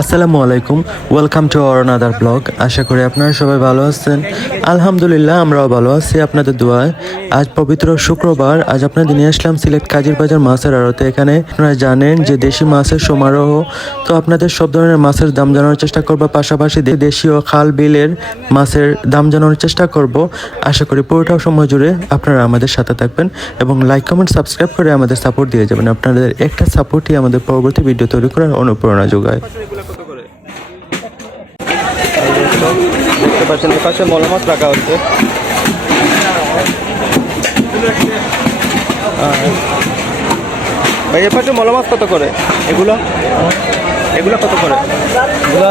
আসসালামু আলাইকুম welcome to our another blog আশা করি আপনারা সবাই ভালো আছেন। আলহামদুলিল্লাহ, আমরাও ভালো আছি আপনাদের দোয়ায়। আজ পবিত্র শুক্রবার, আজ আপনাদের নিয়ে আসলাম সিলেট কাজীর বাজার মাছের আড়তে। এখানে আপনারা জানেন যে দেশি মাছের সমারোহ, তো আপনাদের সব ধরনের মাছের দাম জানানোর চেষ্টা করব। পাশাপাশি দেশীয় খাল বিলের মাছের দাম জানানোর চেষ্টা করব। আশা করি পুরোটাও সময় জুড়ে আপনারা আমাদের সাথে থাকবেন এবং লাইক কমেন্ট সাবস্ক্রাইব করে আমাদের সাপোর্ট দিয়ে যাবেন। আপনাদের একটা সাপোর্টই আমাদের পরবর্তী ভিডিও তৈরি করার অনুপ্রেরণা যোগায়। করে দেখতে পাচ্ছেন পাশে মলা মাছ রাখা হচ্ছে। ভাই এর পাশে মলা মাছ কত করে? এগুলো? এগুলো কত করে? এগুলো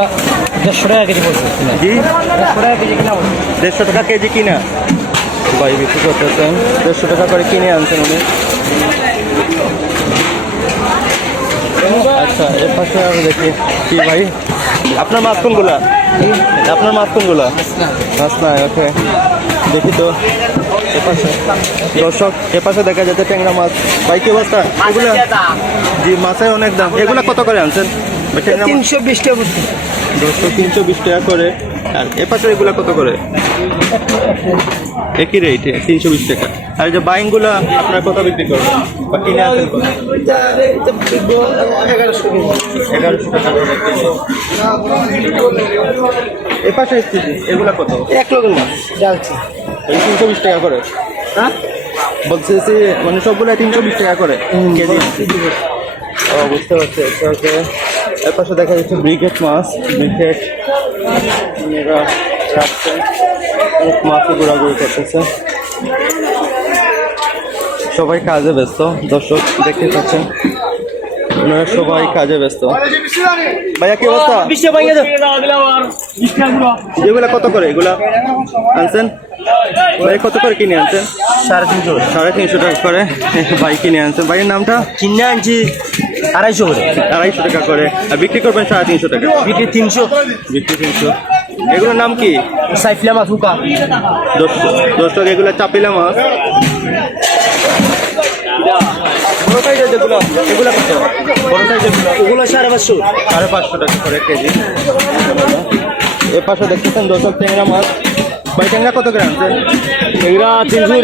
দেড়শো টাকা কেজি পড়ছে। জি? দেড়শো টাকা কেজি কিনা দেড়শো টাকা কেজি কিনা? ভাই বিক্রি করতেছেন। দেড়শো টাকা করে কিনে আনছেন উনি। আচ্ছা এর পাশে আমি দেখি। কি ভাই? আপনার মাছ কোনগুলা? আপনার মাছ কোনগুলো? মাছ না ওকে। দেখি তো এপাশে দর্শক এপাশে দেখা যাচ্ছে ট্যাংরা মাছ। ভাই কি অবস্থা? এগুলা? জি মাছের অনেক দাম। এগুলো কত করে আনছেন? তিনশো বিশ টাকা দর্শক তিনশো বিশ টাকা করে। আর এপাশে এগুলো কত করে? একই রেট তিনশো বিশ টাকা। আর এই যে বাইংগুলা আপনার কত বিক্রি করবেন? বা কিনে কত? এগারোশো টাকা কেজি। এপাশে স্থিতি এগুলা কত? এক লোকের মাছ ডালছি এই তিনশো বিশ টাকা করে? হ্যাঁ? বলছে যে মানে সবগুলা তিনশো বিশ টাকা করে কেজি। ও বুঝতে পারছি আচ্ছা ওকে। এর পাশে দেখা যাচ্ছে ব্রিগেড মাছ ব্রিগেড এরা অনেক মাছও ঘোরাঘুরি করতেছে। সবাই কাজে ব্যস্ত। দর্শক দেখতে পাচ্ছেন। ওনারা সবাই কাজে ব্যস্ত। ভাইয়া কি অবস্থা? এগুলা কত করে? এগুলা আনছেন? ভাই কত করে কিনে আনছেন? সাড়ে তিনশো সাড়ে তিনশো টাকা করে ভাই কিনে আনছেন। ভাইয়ের নামটা? কিনে আনছি আড়াইশো করে। আড়াইশো টাকা করে। আর বিক্রি করবেন সাড়ে তিনশো টাকা। বিক্রি তিনশো। বিক্রি তিনশো। এগুলোর নাম কি? সাইফলা মাছ হুকা টাকা এগুলো চাপিলা মাছ। বড় সাইজের যেগুলো এগুলো কত? বড় সাইজের ওগুলো সাড়ে পাঁচশো। সাড়ে পাঁচশো টাকা করে কেজি। এ পাশে দেখতেছেন দশক ট্যাংরা মাছ। ভাই ট্যাংরা কত করে আনছেন এগুলা তিনশো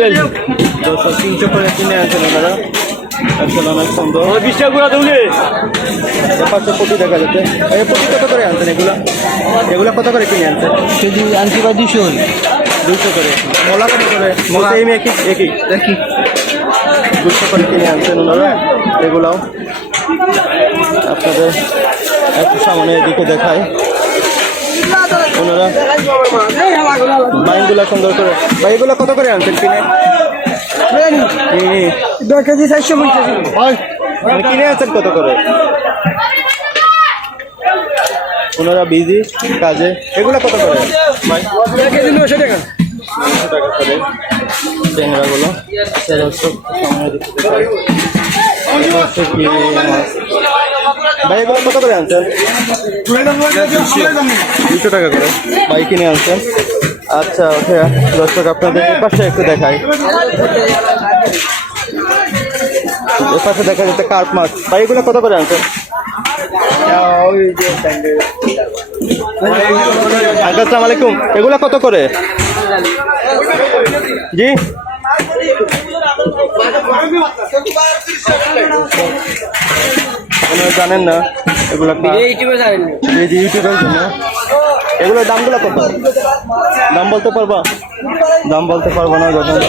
তিনশো করে কিনে আনছেন ওনারা আসলে অনেক সুন্দর বিশ টাকা গুঁড়া তুলে এ পাশে দেখা যাচ্ছে। এই পটি কত করে আনছেন এগুলা? এগুলা কত করে কিনে আনছেন? কেজি আনছি বা দুশো দুশো করে। মলা কত করে? মলা এই একই একই? দেখি দুশো করে কিনে আনছেন ওনারা। এগুলাও আপনাদের একটু সামনে এদিকে দেখায় ওনারা বাইনগুলা সুন্দর করে বাইগুলা কত করে আনছেন কিনে? দশ কেজি চারশো পঞ্চাশ কিনে আনছেন কত করে? ওনারা বিজি কাজে এগুলা কত করে? কেজি নশো টাকা দুশো টাকা করে। ট্যাংরাগুলো মাছ। ভাই এগুলো কত করে আনছেন দুশো টাকা করে। ভাই কিনে আনছেন? আচ্ছা ওকে, দর্শক, আপনাদের এ পাশে একটু দেখাই। এ পাশে দেখা যাচ্ছে কার্প মাছ। ভাই, এগুলো কত করে আনছেন? আসসালামু আলাইকুম। এগুলা কত করে? জি। আপনারা জানেন না এগুলা কা- ইউটিউবে জানেন এই যে ইউটিউবের জন্য। এগুলোর দামগুলো কত? দাম বলতে পারবা? দাম বলতে পারব না যখন।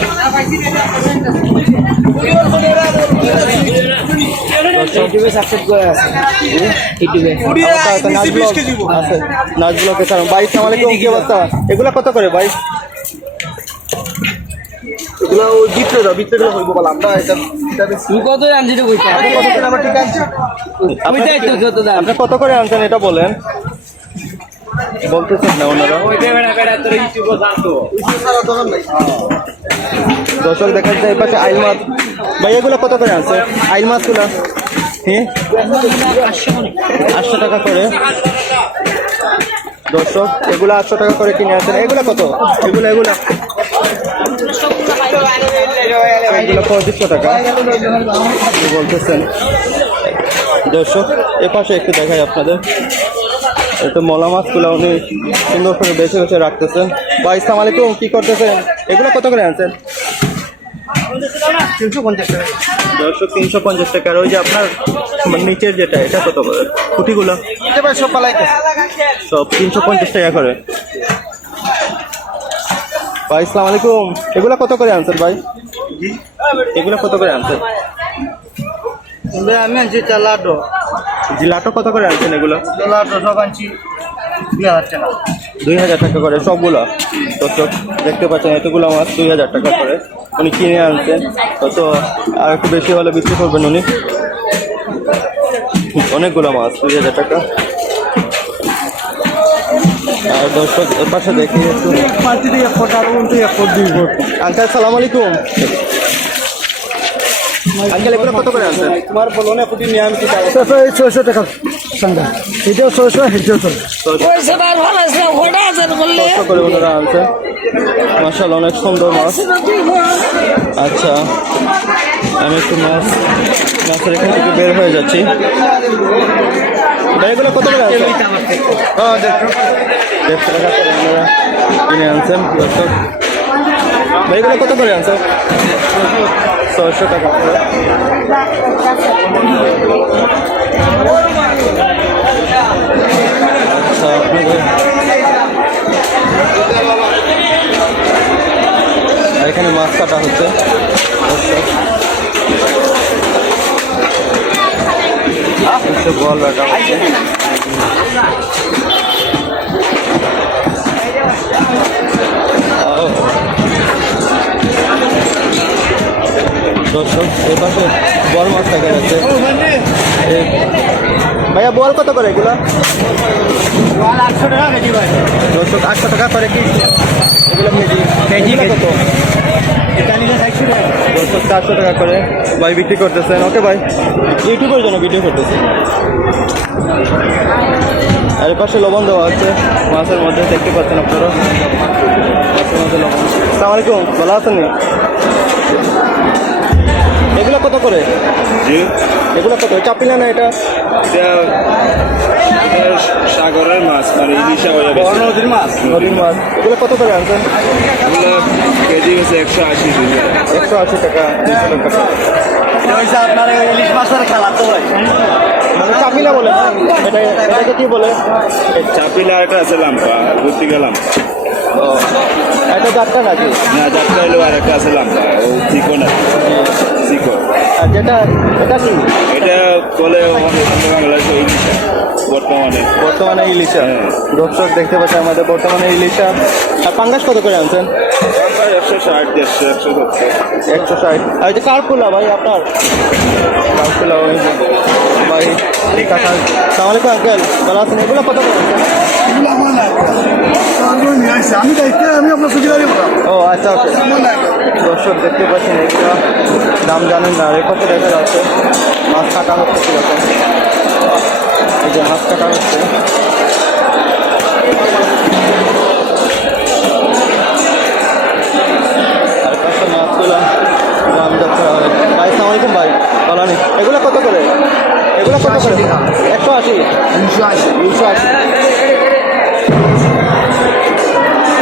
ইউটিউবে সাবস্ক্রাইব করে আছে। ইউটিউবে। আছে। নাচ ব্লকে আলাইকুম কি অবস্থা এগুলা কত করে ভাই? এগুলা ওই বিত্রে দাও বিত্রে গুলো হইব বলা আমরা এটা এটা তুমি কত কইতা করে আমরা ঠিক আছে? আমি তাই তো কত দাম। আপনি কত করে আনছেন এটা বলেন? বলতেছেন না ওনারা। দর্শক দেখা এই পাশে আইল মাছ। ভাই এগুলো কত করে আনছে? আইল মাছগুলো। হ্যাঁ আটশো টাকা করে। দর্শক এগুলো আটশো টাকা করে কিনে আনছেন। এগুলো কত? এগুলো এগুলো। এগুলো পঁয়ত্রিশশো টাকা বলতেছেন দর্শক এ পাশে একটু দেখাই আপনাদের। এটা মলা মাছগুলো উনি সুন্দর করে বেছে বেছে রাখতেছেন। ভাই ইসলাম আলাইকুম কি করতেছেন? এগুলো কত করে আনছেন? তিনশো পঞ্চাশ টাকা দর্শক তিনশো পঞ্চাশ টাকা। আর ওই যে আপনার নিচের যেটা এটা কত করে? খুঁটিগুলো? সব তিনশো পঞ্চাশ টাকা করে। ভাই ইসলাম আলাইকুম। এগুলো কত করে আনছেন ভাই? এগুলো কত করে আনছেন? আমি আনছি লাড্ডু। জিলাটো কত করে আনছেন এগুলো? লাড্ডু সব আনছি দুই হাজার টাকা। দুই হাজার টাকা করে সবগুলো? তো দেখতে পাচ্ছেন এতগুলো মাছ দুই হাজার টাকা করে। উনি কিনে আনছেন। তো আর একটু বেশি হলে বিক্রি করবেন উনি। অনেকগুলো মাছ দুই হাজার টাকা। আর দর্শক পাশে দেখি একটু। আঙ্কেল সালাম আলাইকুম। আঙ্কেল এগুলো কত করে আনছেন? তোমার বলো না নিয়ে আমি ছয়শো টাকা। সঙ্গে। এটাও ছয়শো এটাও ছয়শো আছে করে ওনারা আনছেন মার্শাল অনেক সুন্দর মাছ। আচ্ছা আমি একটু মাছ মাছের এখান থেকে বের হয়ে যাচ্ছি। এগুলো কত করে আনছেন দেড়শো টাকা। করে আপনারা কিনে আনছেন দর্শক। ভাই এগুলো কত করে আনছেন? ছয়শো টাকা আচ্ছা এখানে মাছ কাটা হচ্ছে। হচ্ছে বল রাখা হচ্ছে। দর্শক এই পাশে বল মাছ দেখা যাচ্ছে। ভাইয়া বল কত করে এগুলো? আটশো টাকা কেজি ভাই আটশো টাকা করে কি এগুলো কেজি। কেজি, কত? চারশো টাকা করে ভাই বিক্রি করতেছেন। ওকে ভাই ইউটিউবের জন্য ভিডিও করতেছেন। আর পাশে লবণ দেওয়া হচ্ছে। মাছের মধ্যে দেখতে পাচ্ছেন আপনারা। মাছের মধ্যে লবণ। সালাম আলাইকুম ভালো আছেন নি? এগুলো কত করে? জি। এগুলো কত? চাপিলা না এটা? সাগরের মাছ মানে ইলিশা হয়ে গেছে। নদীর মাছ? নদীর মাছ। এগুলো কত করে আনছেন এগুলো কেজি হচ্ছে একশো আশি একশো আশি টাকা দুশো টাকা। আপনার ইলিশ মাছের খেলা তো ভাই। মানে চাপিলা বলে এটা এটাকে কি বলে? চাপিলা একটা আছে লাম্পা ঘুরতে গেলাম। এটা যাত্রা নাকি? না যাত্রা এলো আর একটা আছে লাম্পা ও চিকন আর চিকন যেটা এটা কি? এটা বলে ইলিশা বর্তমানে। বর্তমানে ইলিশা। হ্যাঁ। দর্শক দেখতে পাচ্ছেন আমাদের বর্তমানে ইলিশা। আর পাঙ্গাস কত করে আনছেন? একশো ষাট দেড়শো একশো সত্তর। একশো ষাট। আর যে কারকুলা ভাই আপনার? যে ভাই এই কাকা সালাম আলাইকুম আঙ্কেল। ভালো আছেন? এগুলো কত করে আমি আমি আপনার সুবিধা ও আচ্ছা ওকে। দর্শক দেখতে পাচ্ছেন এগুলো দাম জানেন না রেকর্ডে দেখা যাচ্ছে। মাছ কাটা হচ্ছে কীরকম এই যে মাছ কাটা হচ্ছে। এগুলো কত করে? এগুলো কত করে? একশো আশি। দুশো আশি? দুশো আশি।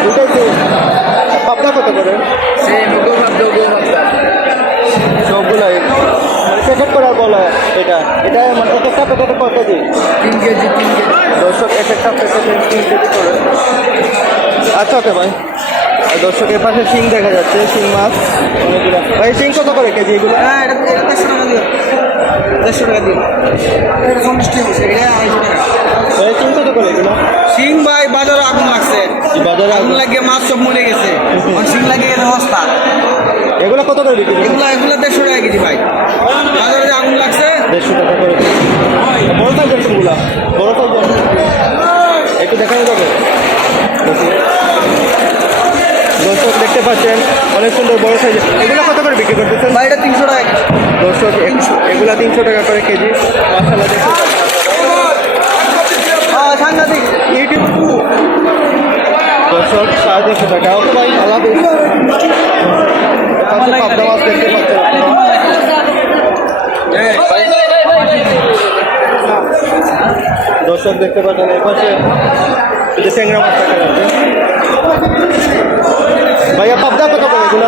দুটাই তো পাবনা কত করে ভাবতা সবগুলাই। মানে প্যাকেট করার বলা এটা। এটা মানে এক একটা প্যাকেটে কত কেজি তিন কেজি তিন কেজি। দর্শক এক একটা প্যাকেটে তিন কেজি করে। আচ্ছা ওকে ভাই আর দর্শকের পাশে শিং দেখা যাচ্ছে শিং মাছ অনেকগুলো। ভাই শিং কত করে কেজি এগুলো? হ্যাঁ এটা দেড়শো টাকা এটা পঞ্চাশ টাকা এটা আড়াইশো টাকা। ভাই কত করে এগুলো? সিং ভাই বাজারে আগুন লাগছে। বাজারে আগুন? লাগিয়ে মাছ সব মরে গেছে। সিং লাগিয়ে গেছে সস্তা। এগুলো কত করে বিক্রি? এগুলা এগুলা দেড়শো টাকা কেজি ভাই। বাজারে আগুন লাগছে। দেড়শো টাকা করে বড় সাইজের শিংগুলা। বড় সাইজের। একটু দেখানো যাবে দেখি। দর্শক দেখতে পাচ্ছেন অনেক সুন্দর বড় সাইজের এগুলো কত করে বিক্রি করতেছেন? এটা তিনশো টাকা। দর্শক এগুলা তিনশো টাকা করে কেজি। মাসালা দেখতে হ্যাঁ সাংঘাতিক। ইউটিউব দর্শক সাড়ে তিনশো টাকা। পাবদা মাছ দেখতে পাচ্ছেন। দর্শক দেখতে পাচ্ছেন এই পাশে এই মাছ দেখা যাচ্ছে। ভাইয়া পাবদা কত করে এগুলা?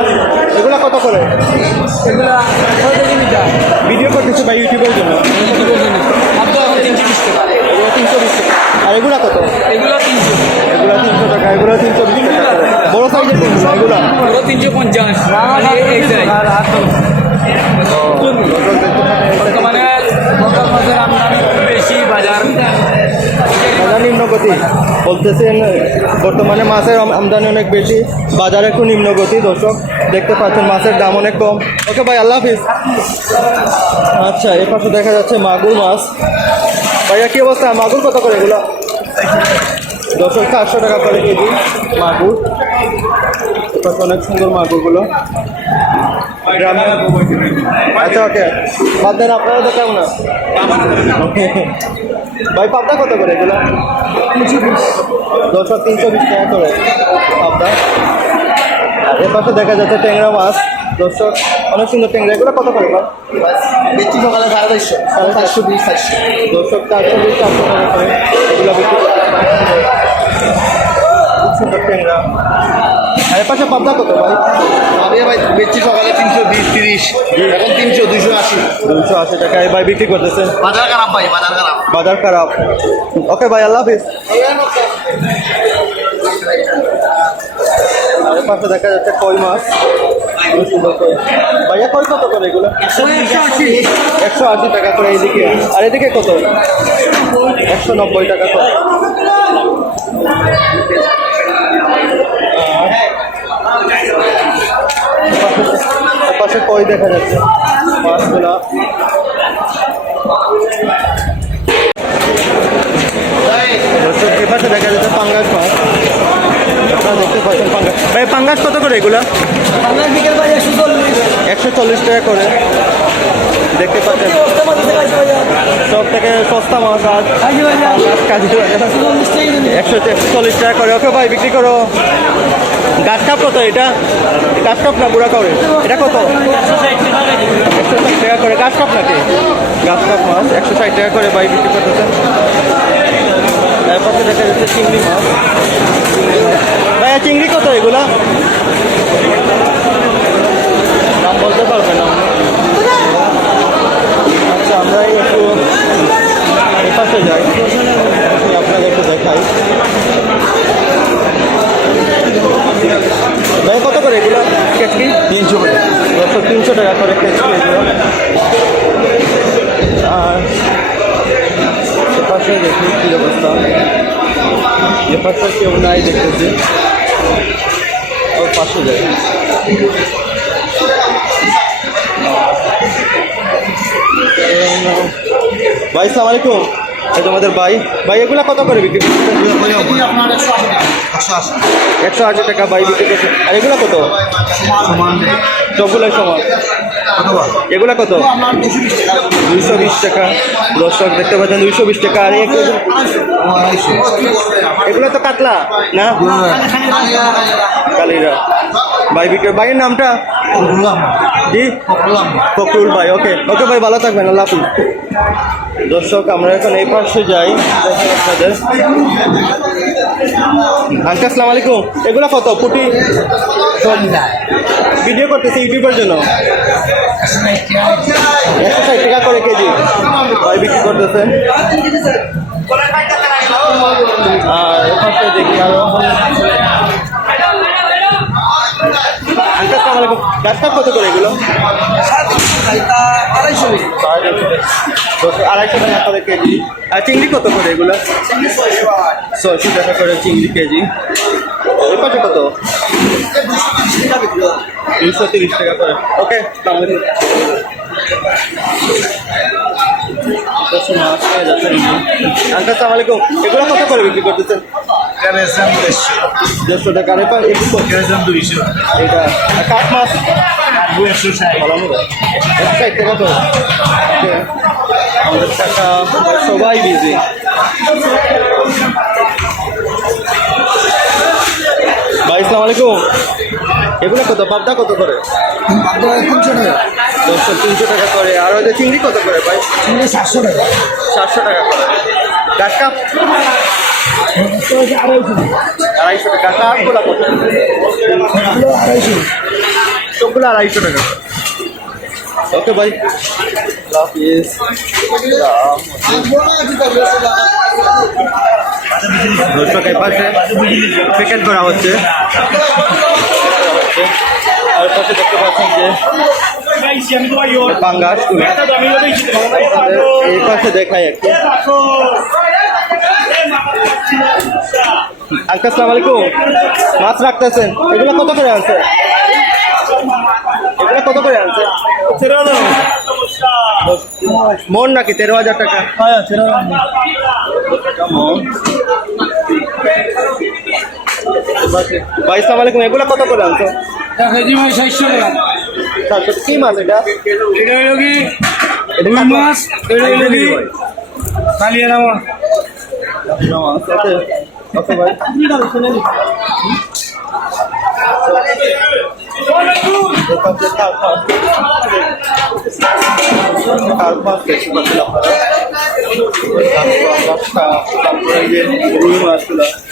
এগুলা কত করে? ভিডিও করতেছি ভাই ইউটিউবের জন্য? তিনশো বিশ টাকা। তিনশো আর এগুলা কত? এগুলো তিনশো। এগুলা তিনশো টাকা এগুলো তিনশো বিশ টাকা বড় সাইজের কোনগুলো? এগুলা? তিনশো পঞ্চাশ। এই বর্তমানে আমদানি বেশি বাজার। নিম্নগতি বলতেছেন, বর্তমানে মাছের আমদানি অনেক বেশি, বাজার একটু নিম্নগতি দর্শক, দেখতে পাচ্ছেন মাছের দাম অনেক কম। ওকে ভাই, আল্লাহ হাফিজ। আচ্ছা এ পাশে দেখা যাচ্ছে মাগুর মাছ। ভাইয়া, কি অবস্থা? মাগুর কত করে এগুলো? দর্শক, চারশো টাকা করে কেজি, মাগুর। এ পাশে অনেক সুন্দর মাগুরগুলো। আচ্ছা ওকে। বাদ দেন, আপনারা তো কেমন ভাই, পাবদা কত করে এগুলো? তিনশো তিনশো বিশ টাকা করে পাবদা আর এ পাশে দেখা যাচ্ছে ট্যাংরা মাছ দর্শক অনেক সুন্দর ট্যাংরা এগুলো কত করে বেশি সকালে সাড়ে চারশো বিশ চারশো দর্শক চারশো বিশ চারশো টাকা করে এগুলো বিক্রি খুব সুন্দর ট্যাংরা আর এ পাশে পাবদা কত ভাই আমি ভাই বেচছি সকালে তিনশো বিশ তিরিশ এখন তিনশো দুশো আশি দুশো আশি টাকায় ভাই বিক্রি করতেছেন বাজার খারাপ ভাই বাজার খারাপ বাজার খারাপ ওকে ভাই আল্লাহ হাফিজ পাশে দেখা যাচ্ছে কই মাছ। ভাইয়া, কই কত করে এগুলো? একশো আশি টাকা করে এইদিকে আর এদিকে কত? একশো নব্বই টাকা করে। পাশে কই দেখা যাচ্ছে? মাছগুলা। দর্শক এ পাশে দেখা যাচ্ছে পাঙ্গাস মাছ। আপনারা দেখতে পাচ্ছেন পাঙ্গাস। ভাই পাঙ্গাস কত করে এগুলা? আপনার বিকেল ভাই একশো চল্লিশ। একশো চল্লিশ টাকা করে। দেখতে পাচ্ছেন। সব থেকে সস্তা মাছ আজ। একশো চল্লিশ টাকা করে। ওকে ভাই বিক্রি করো। গাছ কাপ কত এটা? গাছ কাপ না বুড়া করে এটা কত? একশো ষাট টাকা করে। গাছ কাপ নাকি? গাছ কাপ মাছ একশো ষাট টাকা করে ভাই বিক্রি করতেছেন। তারপরে দেখা যাচ্ছে চিংড়ি মাছ। ভাইয়া চিংড়ি কত এগুলা? নাম বলতে পারবে না। আচ্ছা আমরা একটু এপাশে যাই। আপনাকে একটু দেখাই। ভাই কত করে এগুলো? কেচকি তিনশো করে। তিনশো টাকা করে কেচকি এগুলো। আর এপাশে দেখি কী অবস্থা। এপাশে কেউ নাই দেখতেছি। ওর পাশে যাই। ভাই, সালাম আলাইকুম। এই তোমাদের ভাই। ভাই, এগুলা কত করে বিক্রি একশো আশি টাকা। বাই বিক্রি করছে আর এগুলা কত? সবগুলাই সমান। এগুলা কত? দুইশো বিশ টাকা। দর্শক দেখতে পাচ্ছেন, দুইশো বিশ টাকা। আর এগুলো তো কাতলা, না? কালিরা। ভাই বিক্রি ভাইয়ের নামটা? জি ফকরুল ভাই। ওকে ওকে ভাই, ভালো থাকবেন, আল্লাহ হাফিজ। দর্শক, আমরা এখন এই পাশে যাই। আপনাদের। আঙ্কা আসসালামু আলাইকুম। এগুলো কত? পুটি? ভিডিও করতেছে ইউটিউবের জন্য। একশো ষাট টাকা করে কেজি। ভাই বিক্রি করতেছেন আর এপাশে দেখি আরও। গাছটা কত করে এগুলো? আড়াইশো। টাকা করে কেজি। আর চিংড়ি কত করে এগুলো? ছয়শো টাকা করে চিংড়ি কেজি। এপাশে কত? দুইশো তিরিশ টাকা করে। ওকে আঙ্কাল সালাম আলাইকুম এগুলো কত করে বিক্রি করতেছেন? দেড়শো। টাকা। আর এবার একটু দুইশো। এটা কাঠ মাছ? একশো ষাট। একশো টাকা তো Okay. আমাদের টাকা সবাই বিজি ভাই ইসলাম আলাইকুম এগুলো কত? পাবদা কত করে? তিনশো টাকা। দশশো তিনশো টাকা করে। আর ওই চিংড়ি কত করে ভাই? সাতশো টাকা। সাতশো টাকা করে। গাছ আড়াইশো টাকা। কাপগুলো কত? সবগুলো আড়াইশো টাকা ওকে ভাই। হাফিজ দর্শক এই পাশে। প্যাকেট করা হচ্ছে। আর পাশে দেখতে পাচ্ছেন যে পাঙ্গাস এই পাশে দেখাই একটু আঙ্কাল সালাম আলাইকুম। মাছ রাখতেছেন। এগুলো কত করে আনছে? এগুলো কত করে আনছে? মন নাকি? তেরো হাজার টাকা। মন। ভাই সালাম আলাইকুম এগুলো কত করে আনছো? কেজি মাছ ষাটশো টাকা। তারপর কি মাছ এটা? এটা হইল কি? রুই মাছ এটা হইল কি? কালিয়ারা মাছ। ওকে ওকে ভাই।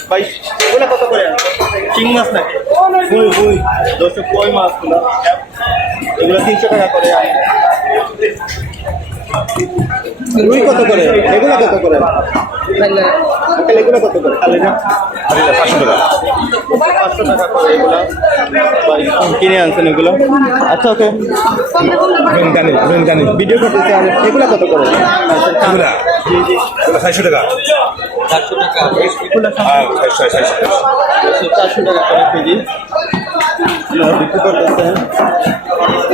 ভাই এগুলো কত করে? চিং মাছ নাকি? কই কই দশটা কই মাছগুলো এগুলো তিনশো টাকা করে রুই কত করে? এগুলো কত করে? আঙ্কেল, এগুলো কত করে? পাঁচশো টাকা পাঁচশো টাকা করে এগুলো। কিনে আনছেন এগুলো? আচ্ছা ওকে। ভিডিও করতেছে আর এগুলো কত করে? চারশো টাকা। চারশো টাকা হ্যাঁ চারশো টাকা করে কেজি। বিক্রি করতেছেন।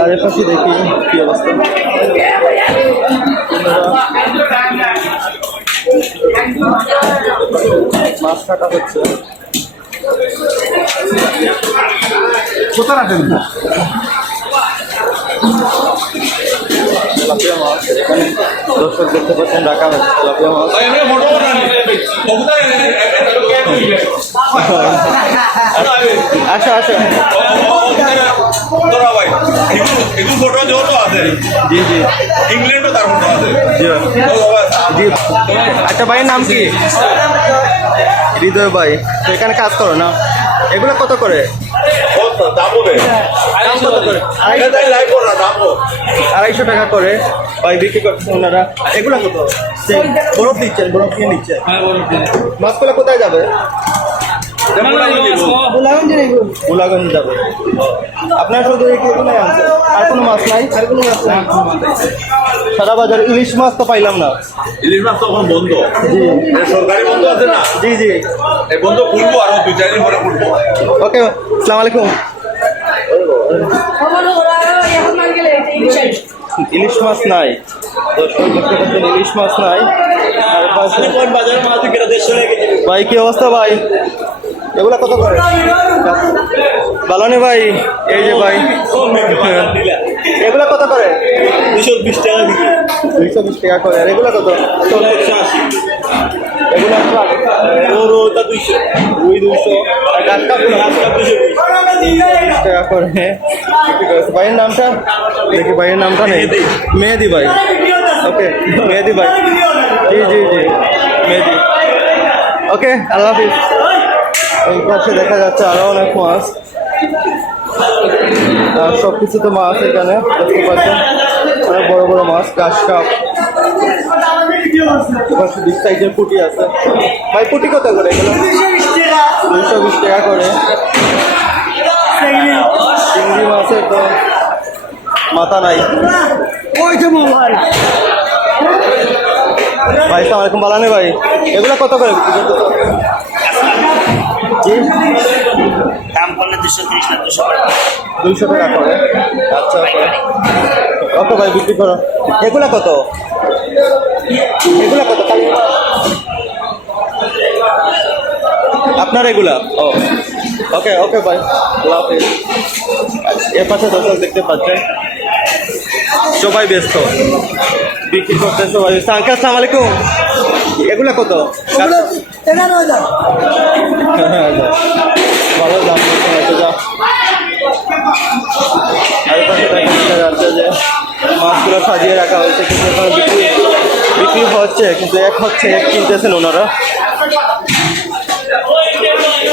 এর পাশে দেখি কি অবস্থা। মাছ কাটা হচ্ছে। কোথায় রাখেন? মাছ এখানে দর্শক দেখতে পাচ্ছেন তেলাপিয়া মাছ আসো জি জি আচ্ছা ভাইয়ের নাম কি হৃদয় ভাই এখানে কাজ করো না এগুলো কত করে দাম হবে দাম আড়াইশো টাকা করে। ভাই বিক্রি করছে ওনারা। এগুলো কত? বরফ দিচ্ছেন বরফ নিয়ে নিচ্ছে মাছগুলো কোথায় যাবে? গোলাগঞ্জ যাবে। আপনার শুধু এগুলোই আনছেন আর কোনো মাছ নাই? আর কোনো মাছ নাই? সারা বাজার ইলিশ মাছ তো পাইলাম না। ইলিশ মাছ তখন বন্ধ। জি। সরকারি বন্ধ আছে না? জি জি। এই বন্ধ খুলবো আরও দুই চার দিন পরে খুলবো ওকে আসসালামু আলাইকুম। ইলিশ মাছ নাই। ইলিশ মাছ নাই। ভাই কি অবস্থা ভাই? এগুলা কত করে? ভালো নেই ভাই, এই যে ভাই। এগুলা কত করে? দুশো বিশ টাকা দুইশো বিশ টাকা করে। আর এগুলা কত? এগুলো ওটা দুইশো দুই দুইশো দুশো টাকা করে। ভাইয়ের নামটা? দেখি ভাইয়ের নামটা মেহেদি ভাই। ওকে, মেহেদি ভাই। জি জি জি। মেহেদি। ওকে, আল্লাহ হাফিজ। এই পাশে দেখা যাচ্ছে আরও অনেক মাছ। আর সব কিছুতে মাছ এখানে, দেখতে পাচ্ছেন? অনেক বড় বড় মাছ গাছ কাপ পাশে দিক সাইডের পুটি আছে। ভাই, পুটি কত করে এগুলো? দুইশো বিশ টাকা করে। চিংড়ি মাছের তো মাথা নাই। ভাই সালাম আলাইকুম বালানে ভাই, এগুলো কত করে দাম করলে দুশো ত্রিশ না দুশো দুইশো টাকা করে। আচ্ছা ওকে কত ভাই বিক্রি করো? এগুলা কত? এগুলা কত? আপনার এগুলা? ও। ওকে ওকে ভাই। আল্লাহ হাফেজ। আচ্ছা, এর পাশে দর্শক দেখতে পাচ্ছেন। সবাই ব্যস্ত। বিক্রি করতে সবাই। ব্যস্ত আঙ্কেল আসসালামু আলাইকুম। এগুলা কত? ভালো দাম পাশে দেখা যাচ্ছে যে মাছগুলো সাজিয়ে রাখা হয়েছে, কিন্তু এখনও বিক্রি বিক্রি হচ্ছে, কিন্তু এক হচ্ছে, এক কিনতেছেন ওনারা।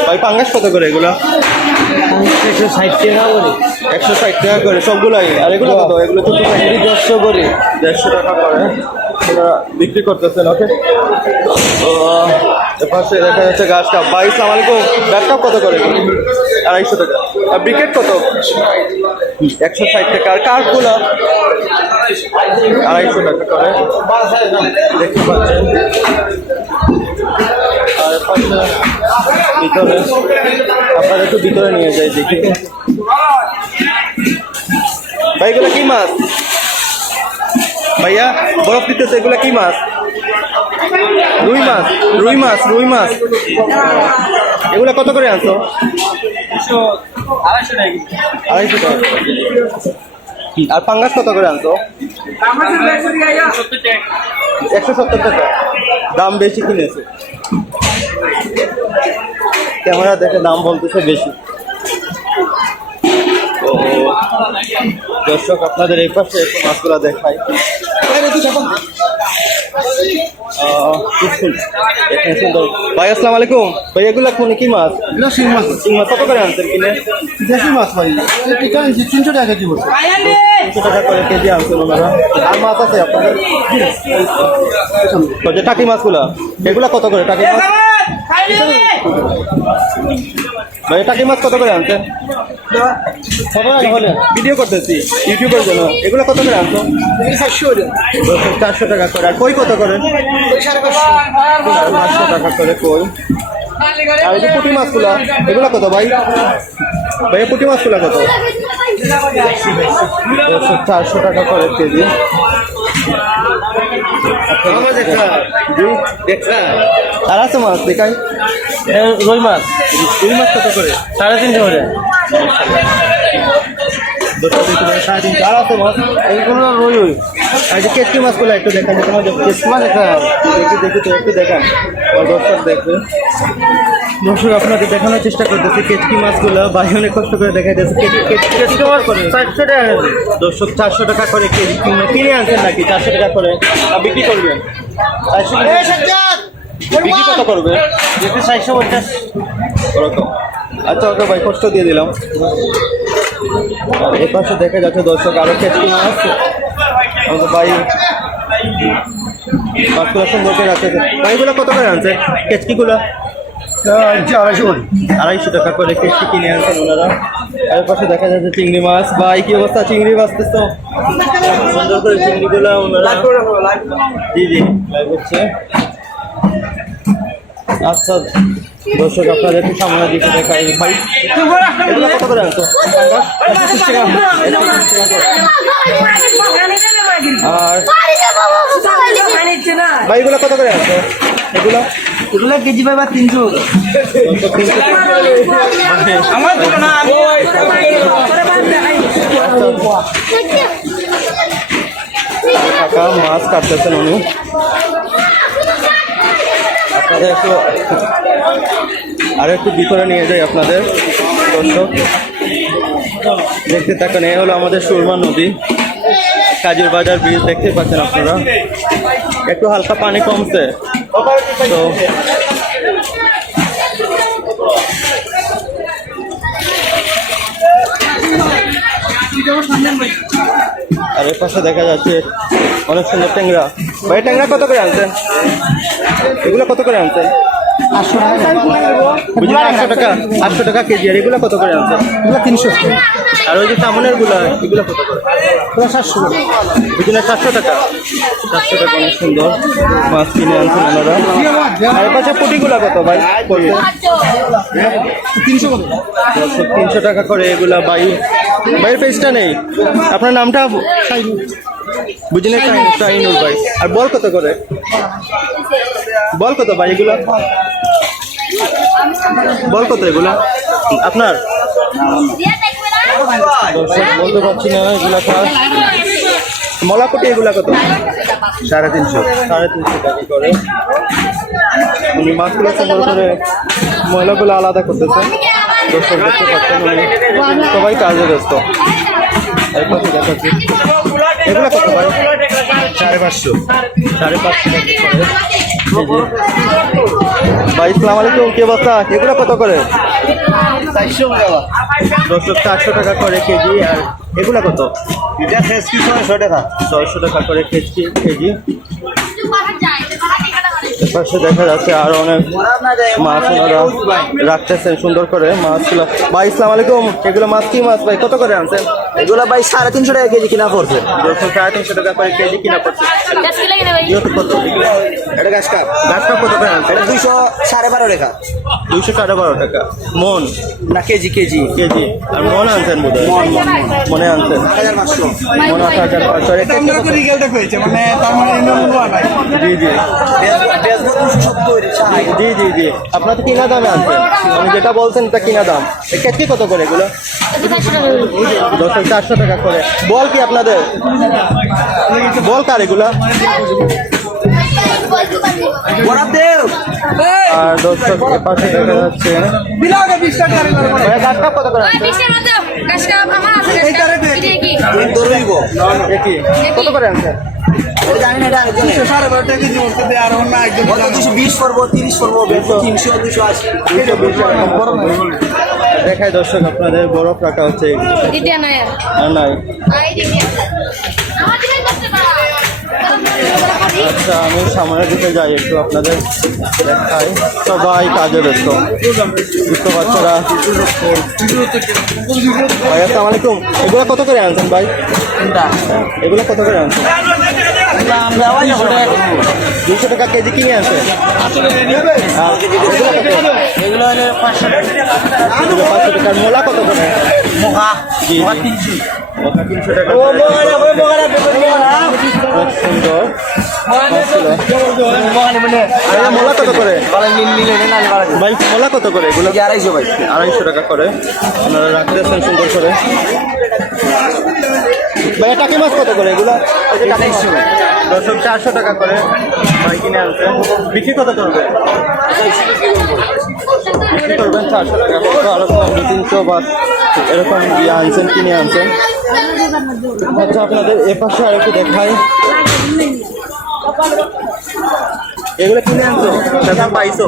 ভাই, পাঙ্গাস কত করে এগুলা? একশো ষাট টাকা করে একশো ষাট টাকা করে সবগুলাই। আর এগুলো কত? এগুলো তো দেড়শো করে। দেড়শো টাকা করে। বিক্রি করতেছেন, ওকে? তো পাশে দেখা যাচ্ছে গাছ কাপ। সালাম আলাইকুম। গাছ কাপ কত করে? আড়াইশো টাকা। আর ব্রিকেট কত? একশো ষাট টাকা। আর কাঠগুলো আড়াইশো টাকা করে। দেখতে পাচ্ছেন। আর ভিতরে, আপনারা একটু ভিতরে নিয়ে যাই দেখি। ভাই, এগুলো কি মাছ? ভাইয়া, বরফ দিতেছে, এগুলো কি মাছ? রুই মাছ রুই মাছ রুই মাছ। এগুলো কত করে আনছো? আড়াইশো টাকা। আর পাঙ্গাস কত করে আনছো? একশো সত্তর টাকা। দাম বেশি কিনেছে। ক্যামেরা দেখে দাম বলতেছে বেশি। দর্শক, আপনাদের এই পাশে মাছগুলো খুব সুন্দর। ভাই আসসালাম আলাইকুম। ভাই এগুলো কোন কি মাছ? এগুলো শিং মাছ। শিং মাছ কত করে আনছেন কিনে? দেশি মাছ ভাই। এটা তিনশো টাকা কেজি বলছে। তিনশো টাকা করে কেজি আনছেন ওনারা। আর মাছ আছে আপনাদের? যে টাকি মাছগুলো এগুলো কত করে টাকি মাছ? ভাই টাকি মাছ? কত করে আনছেন? ভিডিও করতেছি। ইউটিউবের জন্য। এগুলো কত করে আনছো? চারশো টাকা করে। আর কই কত করে? পাঁচশো। টাকা করে কই? আর এই যে পুঁটি মাছগুলা এগুলো কত ভাই? ভাই পুঁটি মাছগুলা কত? চারশো টাকা করে কেজি। আর আছে মাছ দেখাই। রুই মাছ। রুই মাছ কত করে? সাড়ে তিনশো করে। দুশো তিনশো সাড়ে তিনশো আর আছে মাছ এইগুলো রুই রুই। আর যে কেটকি মাছগুলো একটু দেখা যায় তোমার কেটকি মাছ দেখা দেখি দেখি তো একটু দেখান। দর্শক দেখবে। দর্শক আপনাদের দেখানোর চেষ্টা করতেছি কেটকি মাছগুলো ভাই অনেক কষ্ট করে দেখা যাচ্ছে কেটকি মাছ করে। চারশো টাকা দর্শক চারশো টাকা করে কেজি কিনে আনছেন নাকি? চারশো টাকা করে। আর বিক্রি করবেন? চারশো বিক্রি কত করবে? চারশো পঞ্চাশ। ওরকম। আচ্ছা ওকে ভাই কষ্ট দিয়ে দিলাম। আর এর পাশে দেখা যাচ্ছে দর্শক আরও কেটকি মাছ আমাদের ভাই মাছগুলো সুন্দর করে আছে ভাইগুলো কত করে আনছে? কেচকিগুলো? আড়াইশো আড়াইশো টাকা করে কিনে আনছেন ওনারা। এর পাশে দেখা যাচ্ছে চিংড়ি মাছ। ভাই কি অবস্থা? চিংড়ি বাঁচতেছ তো সুন্দর করে চিংড়িগুলো ওনারা জি জি হচ্ছে আচ্ছা দর্শক আপনাদের একটু সামনে দিকে দেখাই ভাই এগুলো কত করে টাকা আর ভাই এগুলো কত করে আনছো এগুলো? এগুলো কেজি তিনশো দর্শক তিনশো। আমার না আমি মাছ কাটতেছেন উনি। আপনাদের একটু আরও একটু ভিতরে নিয়ে যাই আপনাদের, দর্শক। দেখতে থাকেন এই হলো আমাদের সুরমা নদী। কাজের বাজার ব্রিজ দেখতে পাচ্ছেন আপনারা। একটু হালকা পানি কমছে। তো আর এর পাশে দেখা যাচ্ছে অনেক সুন্দর ট্যাংরা। ভাই, ট্যাংরা কত করে আনছেন? এগুলো কত করে আনছেন? আটশো টাকা আটশো টাকা কেজি আর এগুলো কত করে আনছেন? এগুলো তিনশো। আর ওই যে চামনেরগুলা এগুলো কত করে? এগুলো সাতশো। টাকা। চারশো টাকা অনেক সুন্দর। মাছ কিনে আনছেন ওনারা। আর পাশে পুটিগুলা কত ভাই? তিনশো করে। তিনশো টাকা করে এগুলা বাই বাইয়ের পেজটা নেই। আপনার নামটা? বুঝলেন শাহিনুর ভাই। আর বল কত করে? বল কত ভাই এগুলা? বল কত এগুলা? আপনার? বলতে পারছি না এগুলা খা মলাকুটি এগুলা কত? সাড়ে তিনশো। সাড়ে তিনশো টাকা করে। উনি মাছগুলো সুন্দর করে ময়লাগুলো আলাদা করতেছে। দর্শক দেখতে পাচ্ছেন সবাই কাজে ব্যস্ত। এই পাশে দেখাচ্ছি এগুলো কত ভাই? সাড়ে পাঁচশো। সাড়ে পাঁচশো ভাই ইসলাম আলাইকুম কি অবস্থা? এগুলো কত করে? দশশো চারশো টাকা করে কেজি আর এগুলো কত? এটা ছয়শো টাকা? ছয়শো টাকা করে কেজি কেজি। পাশে দেখা যাচ্ছে আর অনেক মাছ ওনারা রাখতেছেন সুন্দর করে মাছগুলো। ভাই ইসলাম আলাইকুম। এগুলো মাছ কি মাছ ভাই? কত করে আনছেন? এগুলো ভাই সাড়ে তিনশো টাকা কেজি কিনা পড়ছে। সাড়ে তিনশো টাকা করে কেজি কিনা পড়ছে। এটা গাছ কাপ। গাছ কাপ কত করে আনছেন? দুইশো সাড়ে বারো টাকা। দুইশো সাড়ে বারো টাকা। মন? না কেজি কেজি। কেজি। আর মন আনছেন বোধ মনে আনছেন? হাজার পাঁচশো। মন আট হাজার পাঁচশো। মানে তার মানে জি জি। জি জি জি। আপনার তো কিনা দামে আনছেন। যেটা বলছেন এটা কিনা দাম। কেটকি কত করে এগুলো? দশশো চারশো টাকা করে। বল কি আপনাদের? বল কার এগুলা? আর দর্শক পাশে দেখা যাচ্ছে। গাছ কাপ কত করে আনছেন? দৌড়ইব এ কি? কত করে আনছেন? দুশো বিশ করব তিরিশ করব তিনশো দুশো আশি দেখায় দর্শক আপনাদের বরফ রাখা হচ্ছে আচ্ছা আমি সামনের দিকে যাই একটু আপনাদের দেখাই। সবাই কাজে ব্যস্ত। দুষ্ট বাচ্চারা ভাই আসসালামু আলাইকুম। এগুলো কত করে আনছেন ভাই? এগুলো কত করে আনছেন? দুইশো টাকা কেজি কিনে এগুলো কত? এগুলো পাঁচশো টাকার মোলা কত করে? মোকা তিনশো। টাকা। সুন্দর। আর মোলা কত করে? ভাই মোলা কত করে? এগুলো আড়াইশো ভাই। আড়াইশো টাকা করে। আপনারা রাখতেছেন সুন্দর করে। ভাই টাকি মাছ কত করে এগুলো। দশক চারশো টাকা করে ভাই কিনে আনছেন বিক্রি কত করবে? বিক্রি করবেন চারশো টাকা কত আরও কম তিনশো বা এরকম ইয়ে আনছেন কিনে আনছেন। আচ্ছা আপনাদের এ পাশে আর একটু দেখাই। এগুলো কিনে আনছো দাম পাইছো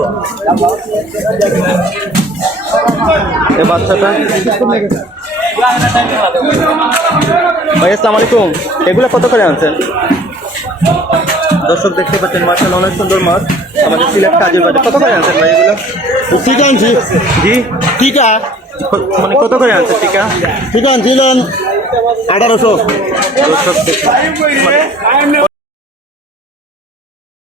এ বাচ্চাটা? ভাই আসসালামু আলাইকুম। এগুলো কত করে আনছেন? দর্শক দেখতে পাচ্ছেন মার্শাল অনেক সুন্দর মাছ। আমাদের সিলেট কাজের বাজার। কত করে আনছেন ভাই এগুলো? ঠিক আনছি। জি? টিকা। মানে কত করে আনছেন টিকা? ঠিক আনছিলেন আঠারোশো। দর্শক দেখ- মানে